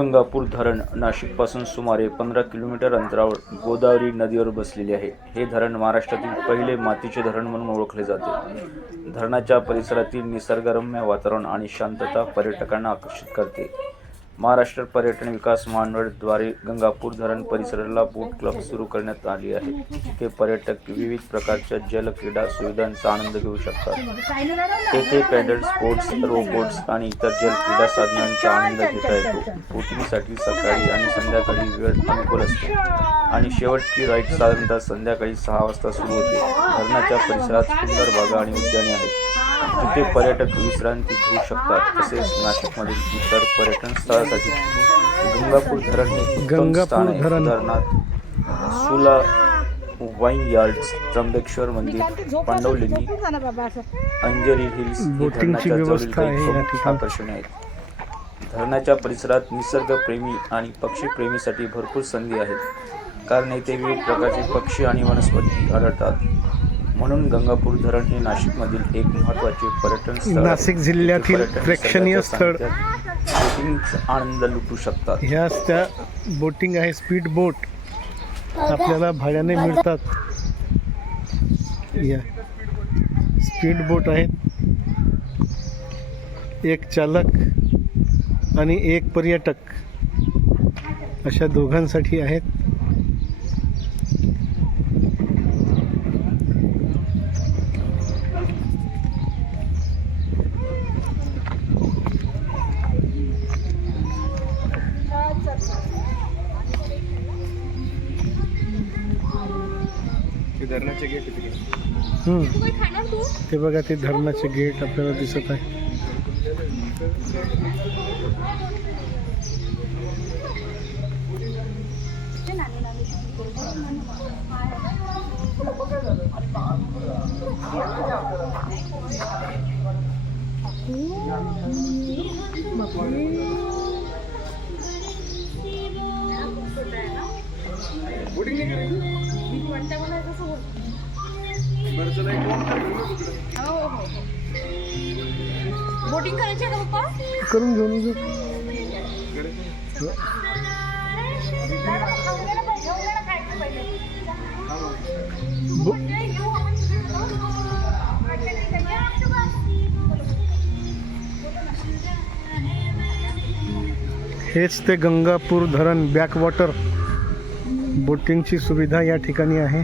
गंगापूर धरण नाशिकपासून सुमारे पंधरा किलोमीटर अंतरावर गोदावरी नदीवर बसलेले आहे. हे धरण महाराष्ट्रातील पहिले मातीचे धरण म्हणून ओळखले जाते. धरणाच्या परिसरातील निसर्गरम्य वातावरण आणि शांतता पर्यटकांना आकर्षित करते. महाराष्ट्र पर्यटन विकास महामंडळद्वारे गंगापूर धरण परिसराला बोट क्लब सुरू करण्यात आली आहे. जिथे पर्यटक विविध प्रकारच्या जल क्रीडा सुविधांचा आनंद घेऊ शकतात. तेथे पॅडल स्पोर्ट्स रोबोट्स आणि इतर जल क्रीडा साधनांचा आनंद घेता येतो. बोटिंगसाठी सकाळी आणि संध्याकाळी वेळ अनुकूल असते. आणि शेवटची राईड साधारणतः संध्याकाळी सहा वाजता सुरू होते. धरणाच्या परिसरात सुंदर बागा आणि उद्याने आहेत. जिथे पर्यटक विश्रांती घेऊ शकतात. तसेच नाशिकमधील इतर पर्यटन स्थळासाठी गंगापूर धरण हे गंगापूर स्थान आहे. धरण. उदाहरणार्थ सुला वाईन यार्ड्स त्र्यंबकेश्वर मंदिर पांडवलिनी अंजरी हिल्स हे धरणाच्या जवळील व्यवस्था काही आहे प्रमुख. आकर्षणे आहेत धरणाच्या परिसरात निसर्गप्रेमी आणि पक्षीप्रेमीसाठी भरपूर संधी आहेत. कारण येथे विविध प्रकारचे पक्षी आणि वनस्पती आढळतात. म्हणून गंगापूर धरण हे नाशिकमधील एक महत्त्वाचे पर्यटन स्थळ. नाशिक जिल्ह्यातील प्रेक्षणीय स्थळ. बोटिंगचा आनंद लुटू शकतात. ह्याच त्या बोटिंग आहे स्पीड बोट. आपल्याला भाड्याने मिळतात. या. स्पीड बोट आहेत. एक चालक आणि एक पर्यटक अशा दोघांसाठी आहेत. ते बघा ते धरणाचे गेट आपल्याला दिसत आहे. बोटिंग करायची आहे का पप्पा करून घेऊन जाऊ. बो- हेच ते गंगापूर धरण बॅकवॉटर बोटिंगची सुविधा या ठिकाणी आहे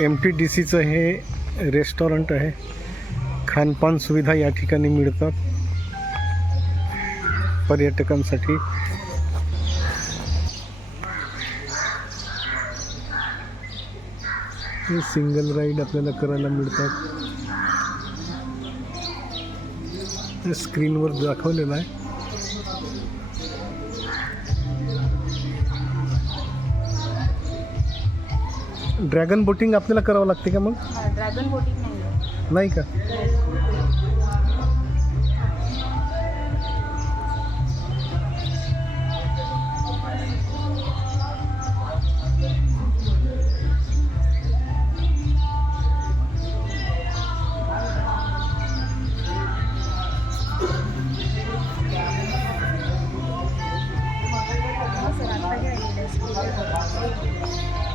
एम टी डी सीचं हे रेस्टॉरंट आहे. खानपान सुविधा या ठिकाणी मिळतात. पर्यटकांसाठी. हे सिंगल राईड आपल्याला करायला मिळतात. स्क्रीनवर दाखवलेलं आहे. ड्रॅगन बोटिंग आपल्याला करावं लागते का मग? ड्रॅगन बोटिंग नाही का? Thank you.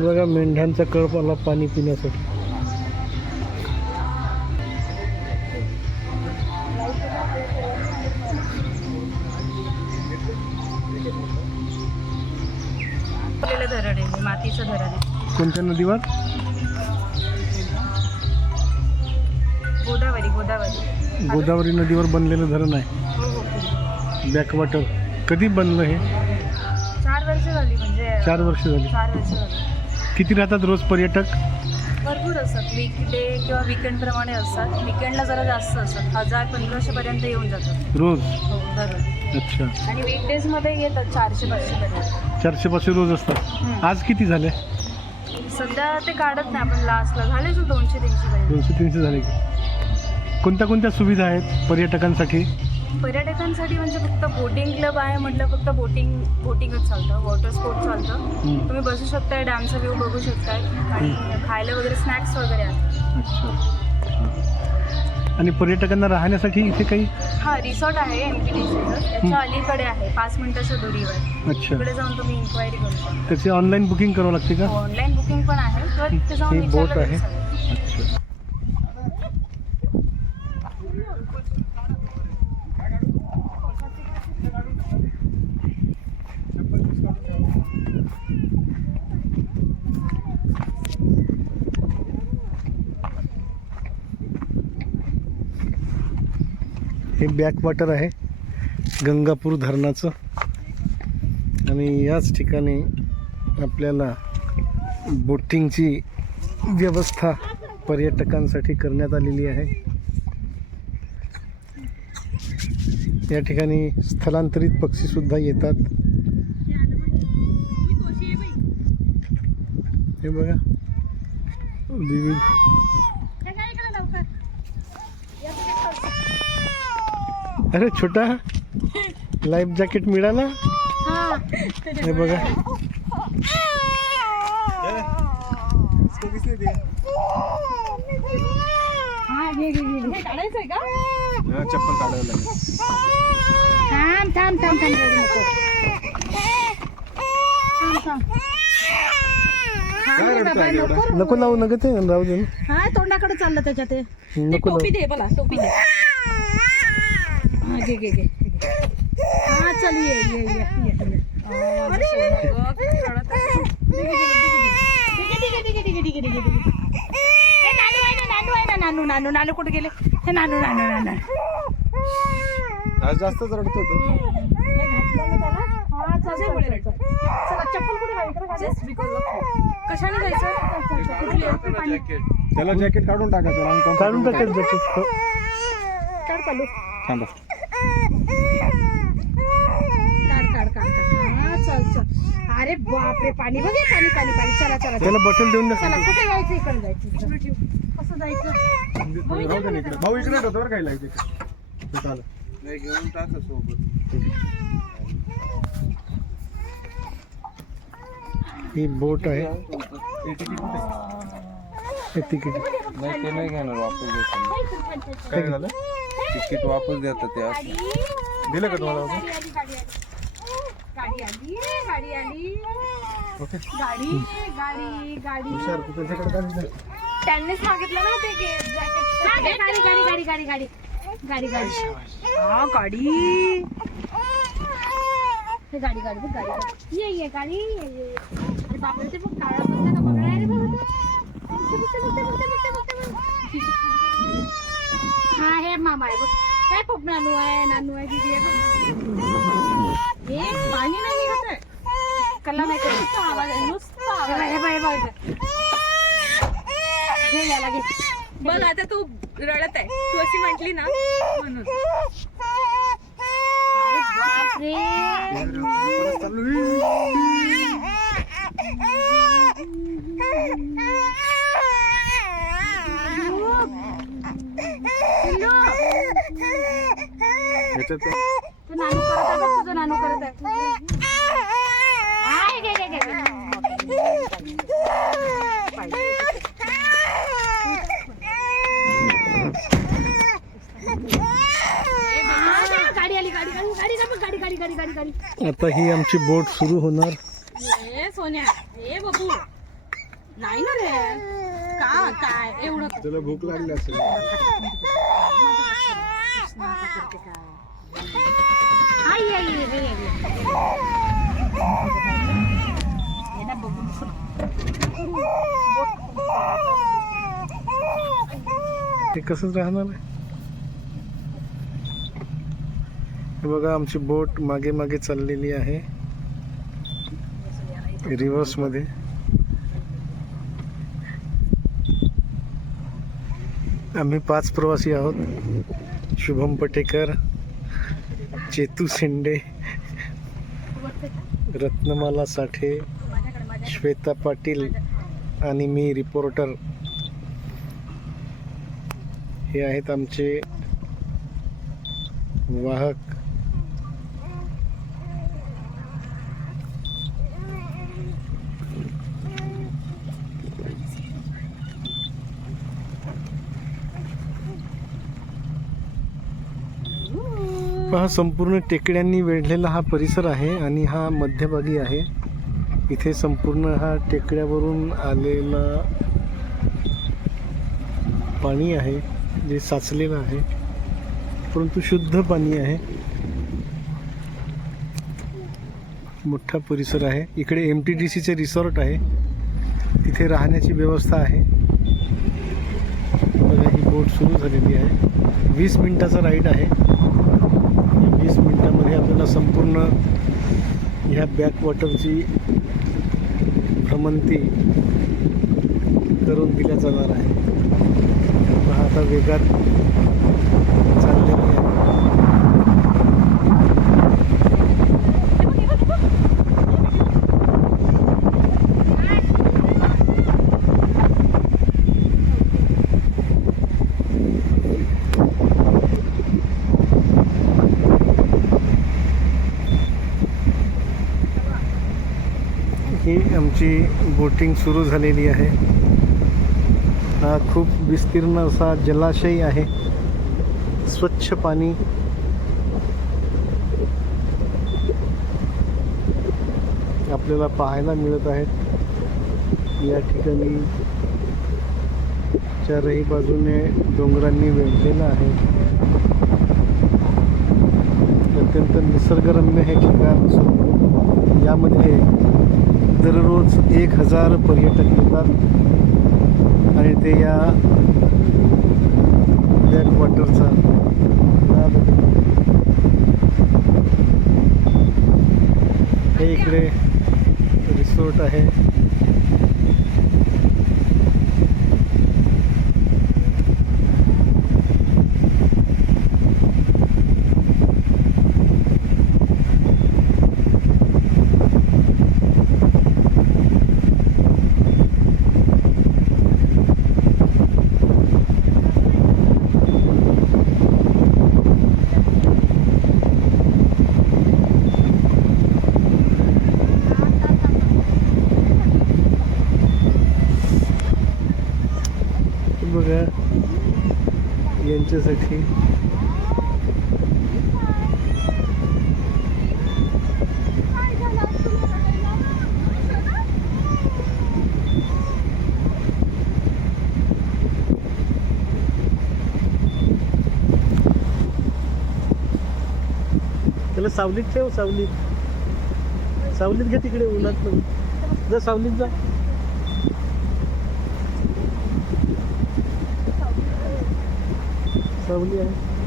बघा मेंढ्यांचा कळप आला पाणी पिण्यासाठी. आहे. कोणत्या नदीवर? गोदावरी नदीवर बनलेलं धरण आहे. हो हो बॅकवॉटर कधी बनलं हे? चार वर्ष झाली म्हणजे चार वर्ष झाली. चार वर्ष झाली. किती राहतात रोज पर्यटक? भरपूर असतात. वीकडे किंवा विकेंड प्रमाणे असतात. विकेंडला जरा जास्त असतात. हजार पंधराशे पर्यंत येऊन जातात. रोज? हो अच्छा. आणि वीकडेजमध्ये येतात चारशे पाचशे पर्यंत. चारशे पाचशे रोज असतात. हम्म. आज किती झाले? सध्या ते काढत नाही. आपण लास्टला झाले जो दोनशे तीनशे पर्यंत. दोनशे तीनशे झाले की. कोणत्या कोणत्या सुविधा आहेत पर्यटकांसाठी? पर्यटकांसाठी म्हणजे फक्त बोटिंग क्लब आहे म्हटलं फक्त बोटिंग बोटिंगच चालतं वॉटर स्पोर्ट चालतं. तुम्ही बसू शकताय डॅमचा व्ह्यू बघू शकताय. आणि खायला वगैरे स्नॅक्स वगैरे आहेत. अच्छा. आणि पर्यटकांना राहण्यासाठी इथे काही? हा रिसॉर्ट आहे एन पी डी त्याच्या अलीकडे आहे पाच मिनिटाच्या दुरीवर. अच्छा. तिकडे जाऊन तुम्ही इन्क्वायरी करू शकता. त्याची ऑनलाईन बुकिंग करावं लागते का? ऑनलाईन बुकिंग पण आहे किंवा तिथे जाऊन ही बोट विचारलं आहे. चालेल. अच्छा. हे बॅकवॉटर आहे. गंगापूर धरणाचं. आणि याच ठिकाणी आपल्याला बोटिंगची व्यवस्था पर्यटकांसाठी करण्यात आलेली आहे. या ठिकाणी स्थलांतरित पक्षीसुद्धा येतात. हे बघा. विविध अरे छोटा लाईफ जॅकेट मिळाला? हे बघा. चप्पल काढावं लागेल. थांब थांब थांब थांब रडू नको. लावू नका ते राहू दे. हा तोंडाकडे चाललं त्याच्यात ते. नको दे मला टोपी दे. हा घे घे घे. हा चल ये ये ये नानू नानू नानू कुठे गेले हे नानू नानू नानू आज जास्तच तो. चप्पल जायचं जॅकेट काढून टाकायचं काढून टाकायचं जॅकेट. काढ काढ काढ हा चल चल. अरे बापरे पाणी बघ पाणी पाणी पाणी. चला चला चला. त्याला बॉटल देऊन द्या. चला कुठे जायचं? इकडे जायचं. कसं जायचं? राहू दे ना इकडे भाऊ इकडे बरं काही लागते घेऊन टाका सोबत. ही बोट आहे. हे तिकीट नाही ते नाही घेणार वापस देतो. काय झालं? तिकीट वापस देतात ते असं दिलं का तुम्हाला वापस? गाडी आली गाडी आली ओके गाडी गाडी गाडी। हुशार तू त्याच्याकडे काय दिलं त्यांनीच मागितलं ना ते जॅकेट गाडी गाडी गाडी गाडी गाडी गाडी गाडी. हा गाडी. हे गाडी गाडी बघ गाडी. गाडी. ये ये गाडी ये ये. ये. अरे बापरे ते बघ काळा बघ बघ अरे बघ, बघ, बघ, बघ, बघ, बघ. हा हे मामा आहे बघ काय खूप नानू आहे नानू आहे दीदी आहे बघ. हे पाणी नाही निघत आहे कल्ला नाही करत. नुसता आवाज आहे नुसता आवाज आहे. हे बघ, हे बघ, हे बघ. घे याला घे बघ आता तू रडत आहे तू अशी म्हटली ना म्हणून बापरे ते. नानू करत आहे बघ तुझं नानू करत आहे. हाय, घे, घे, घे, घे. हा, गाडी आली गाडी गाडी गाडी गाडी गाडी गाडी गाडी गाडी. आता ही आमची बोट सुरू होणार. हे सोन्या हे बबू नाही ना रे. का काय? एवढं तुला भूक लागली असेल आई आई हे आई हे ना बघून ते कसंच राहणार आहे बघा आमची बोट मागे मागे चाललेली आहे. रिव्हर्समध्ये. आम्ही पाच प्रवासी आहोत. शुभम पटेकर चेतू शेंडे रत्नमाला साठे श्वेता पाटील आणि मी रिपोर्टर. हे आहेत आमचे वाहक. पहा संपूर्ण टेकड्यांनी वेढलेला हा परिसर आहे आणि हा मध्यभागी आहे. इथे संपूर्ण हा टेकड्यावरून आलेला पाणी आहे जे साचलेलं आहे. परंतु शुद्ध पाणी आहे. मोठा परिसर आहे. इकडे एम टी डी सीचे रिसॉर्ट आहे. तिथे राहण्याची व्यवस्था आहे. बघा ही बोट सुरू झालेली आहे. वीस मिनटाचा राईड आहे. त्यामध्ये आपल्याला संपूर्ण ह्या बॅकवॉटरची भ्रमंती करून दिल्या जाणार आहे. आता वेगात चालले आहे ही आमची बोटिंग सुरू झालेली आहे. हा खूप विस्तीर्ण असा जलाशय आहे. स्वच्छ पाणी. आपल्याला पाहायला मिळत आहेत. या ठिकाणी चारही बाजूने डोंगरांनी वेढलेलं आहे. अत्यंत निसर्गरम्य हे ठिकाण असून यामध्ये दररोज एक हजार पर्यटक येतात. आणि ते या ब्लॅक वॉटरचा हे इकडे रिसोर्ट आहे हे बघा यांच्यासाठी त्याला सावलीत ठेव सावलीत. सावलीत घे तिकडे उन्हात जा सावलीत जा. направление.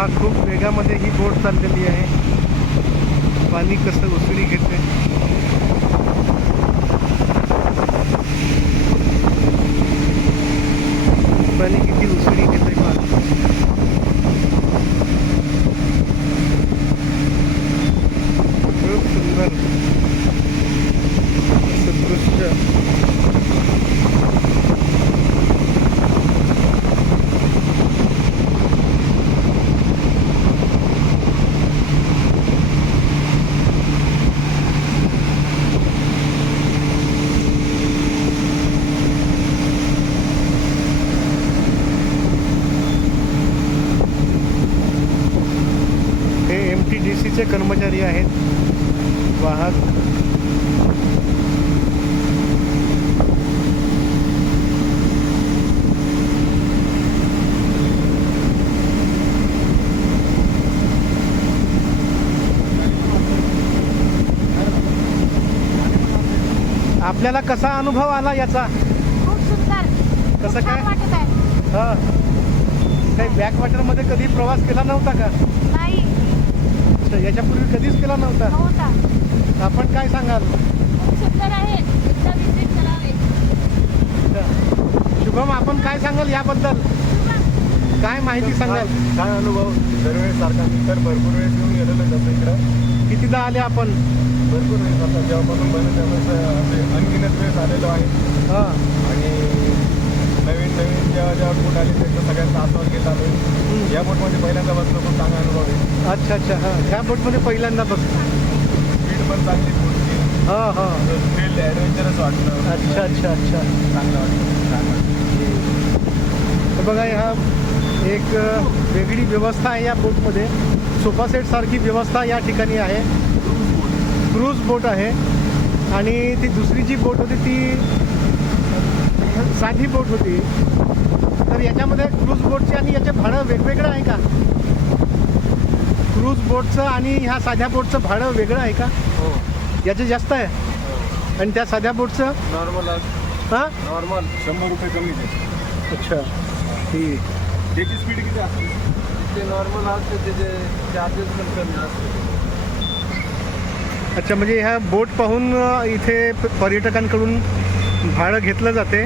पहा खूप वेगामध्ये ही बोट चाललेली आहे. पाणी कसं उसळी घेते? डी सीचे कर्मचारी आहेत. वाहक आपल्याला कसा अनुभव आला याचा? खूप सुंदर. कसं काय? वाटत आहे. हा. काही बॅक वॉटरमध्ये कधी प्रवास केला नव्हता का? तर याच्यापूर्वी कधीच केला नव्हता. नव्हता. आपण काय सांगाल? खूप सुंदर आहे. एकदा विजिट करावे. शुभम आपण काय सांगाल याबद्दल? काय माहिती सांगाल? काय अनुभव? दरवेळेस सारखा मी तर भरपूर वेळेस येऊन गेलेलो आहे तसं इकडं. कितीदा आले आपण? भरपूर वेळेस आता जेव्हापासून बनत त्यावेळेस असे अनगिनत वेळेस आलेलो आहे. हा. आणि नवीन नवीन जेव्हा जेव्हा बोट आली त्याचा सगळ्यांचा आस्वाद घेत आलो या बोटमध्ये पहिल्यांदा बसलो खूप चांगला अनुभव आहे. अच्छा अच्छा. हा ह्या बोटमध्ये पहिल्यांदा बस स्पीड पण चांगली बोटची हा हा. फील्ड ॲडव्हेंचरस वाटलं. अच्छा अच्छा अच्छा. चांगलं वाटलं तर बघा ह्या एक वेगळी व्यवस्था आहे या बोटमध्ये सोफा सेट सारखी व्यवस्था या ठिकाणी आहे. क्रूज बोट आहे. आणि ती दुसरी जी बोट होती ती साधी बोट होती. तर याच्यामध्ये क्रूज बोटचे आणि याचे भाडं वेगवेगळं आहे का? क्रूज बोटचं आणि ह्या साध्या बोटचं भाडं वेगळं आहे का? हो. याचे जास्त आहे. आणि त्या साध्या बोटचं नॉर्मल हां? नॉर्मल शंभर रुपये कमीच आहे. अच्छा. ठीक त्याची स्पीड किती असते? ते नॉर्मल असते त्याचे चार्जेस पण कमी असते. अच्छा म्हणजे ह्या बोट पाहून इथे पर्यटकांकडून भाडं घेतलं जाते.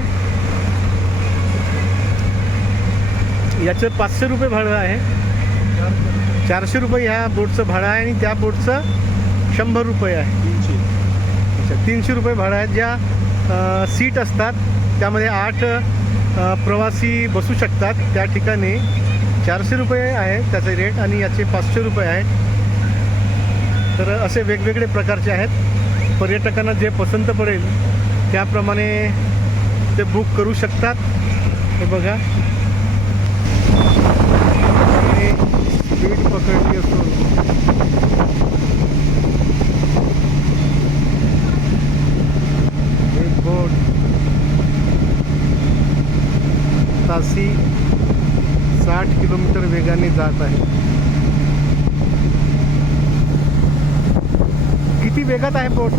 याचं पाचशे रुपये भाडं आहे. चारशे रुपये ह्या बोटचं भाडं आहे आणि त्या बोटचं शंभर रुपये आहे. तीनशे अच्छा तीनशे रुपये भाडं आहे ज्या सीट असतात त्यामध्ये आठ प्रवासी बसू शकतात. त्या ठिकाणी चारशे रुपये आहे त्याचे रेट आणि याचे पाचशे रुपये आहेत. तर असे वेगवेगळे प्रकारचे आहेत. पर्यटकांना जे पसंत पडेल त्याप्रमाणे ते बुक करू शकतात. हे बघा. स्पीड पकडली असून एक बोट. तासी साठ किलोमीटर वेगाने जात आहे. किती वेगात आहे बोट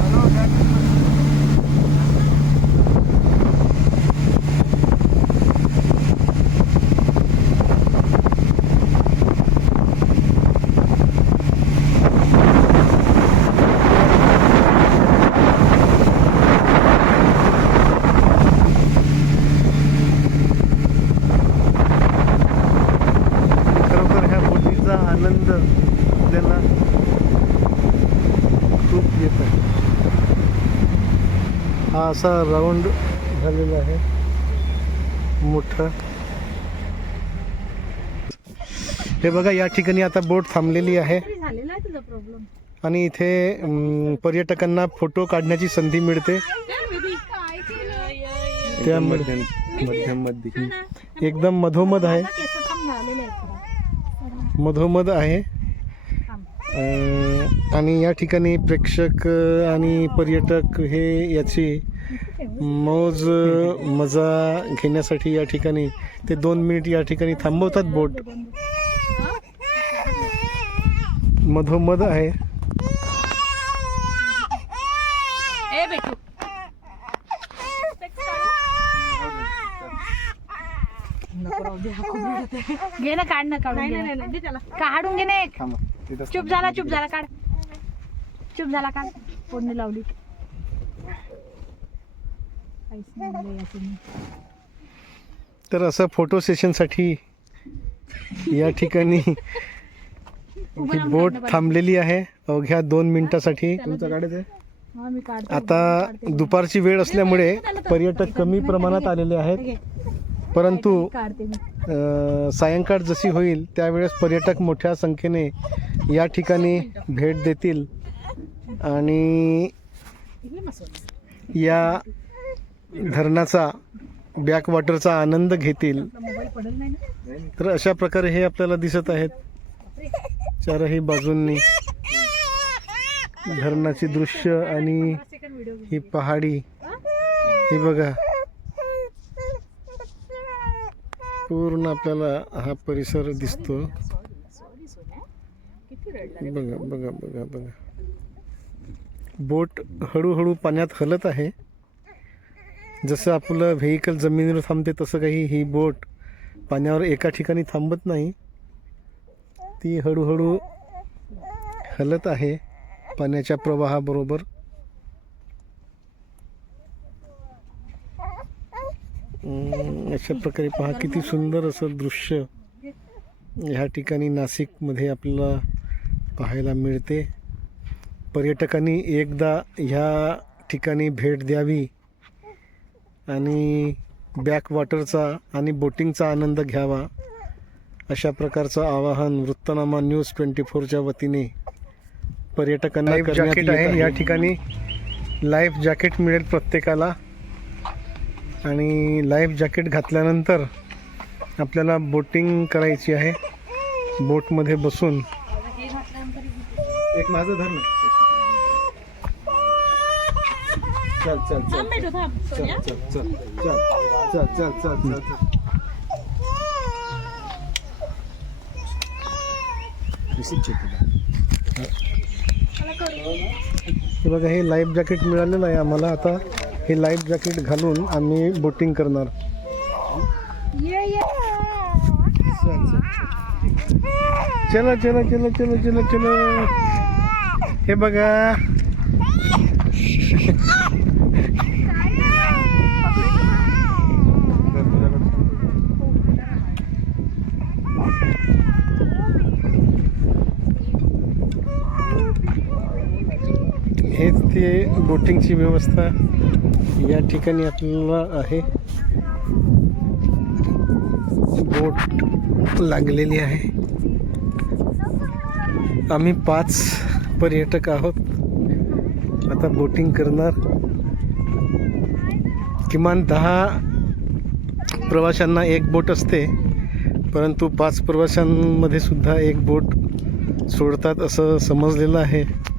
खरोखर ह्या बोटीचा आनंद आपल्याला खूप येत आहे हा असा राऊंड झालेला आहे. मोठा. हे बघा या ठिकाणी आता बोट थांबलेली आहे. आणि इथे पर्यटकांना फोटो काढण्याची संधी मिळते. त्यामध्ये एकदम मधोमध आहे. मधोमध आहे. आणि या ठिकाणी प्रेक्षक आणि पर्यटक हे याची मौज मजा घेण्यासाठी या ठिकाणी ते दोन मिनिट या ठिकाणी थांबवतात बोट. मधोमध आहे. ए बेटू. घे ना काढ ना काढून नाही घे. नाही ना. नाही दे त्याला. काढून घे ना एक. चुप झाला चुप झाला काढ. चुप झाला काढ. फोडणी लावली काहीच नाही म्हणलं याचं मी. तर असं फोटो सेशनसाठी या ठिकाणी ही बोट थांबलेली आहे. अवघ्या दोन मिनिटासाठी आता दुपारची वेळ असल्यामुळे पर्यटक कमी प्रमाणात आलेले आहेत. परंतु सायंकाळ जशी होईल त्यावेळेस पर्यटक मोठ्या संख्येने या ठिकाणी भेट देतील. आणि या धरणाचा बॅकवॉटरचा आनंद घेतील. तर अशा प्रकारे हे आपल्याला दिसत आहेत. चारही बाजूंनी धरणाची दृश्य आणि ही पहाडी. ही बघा. पूर्ण आपल्याला हा परिसर दिसतो. बघा बघा बघा बघा. बोट हळूहळू पाण्यात हलत आहे. जसं आपलं व्हेकल जमिनीवर थांबते तसं काही ही बोट पाण्यावर एका ठिकाणी थांबत नाही. ती हळूहळू हलत आहे पाण्याच्या प्रवाहाबरोबर. अशा प्रकारे पहा किती सुंदर असं दृश्य ह्या ठिकाणी नाशिकमध्ये आपल्याला पाहायला मिळते. पर्यटकांनी एकदा ह्या ठिकाणी भेट द्यावी. आणि बॅकवॉटरचा आणि बोटिंगचा आनंद घ्यावा अशा प्रकारचं आवाहन वृत्तनामा न्यूज ट्वेंटी फोरच्या वतीने पर्यटकांना जॅकेट आहे या ठिकाणी लाईफ जॅकेट मिळेल प्रत्येकाला. आणि लाईफ जॅकेट घातल्यानंतर आपल्याला बोटिंग करायची आहे. बोटमध्ये बसून. एक माझं धर ना चल चल चल थांब थांब. सोन्या? चल चल चल चल चल चल चल हे बघा हे लाईफ जॅकेट मिळालेलं आहे आम्हाला. आता हे लाईफ जॅकेट घालून आम्ही बोटिंग करणार. ये ये. चला चला चला चला चला चला. हे बघा. हेच ते बोटिंगची व्यवस्था या ठिकाणी आपल्याला आहे. बोट लागलेली आहे. आम्ही पाच पर्यटक आहोत. आता बोटिंग करणार. किमान दहा प्रवाशांना एक बोट असते. परंतु पाच प्रवाशांमध्ये सुद्धा एक बोट सोडतात असं समजलेलं आहे.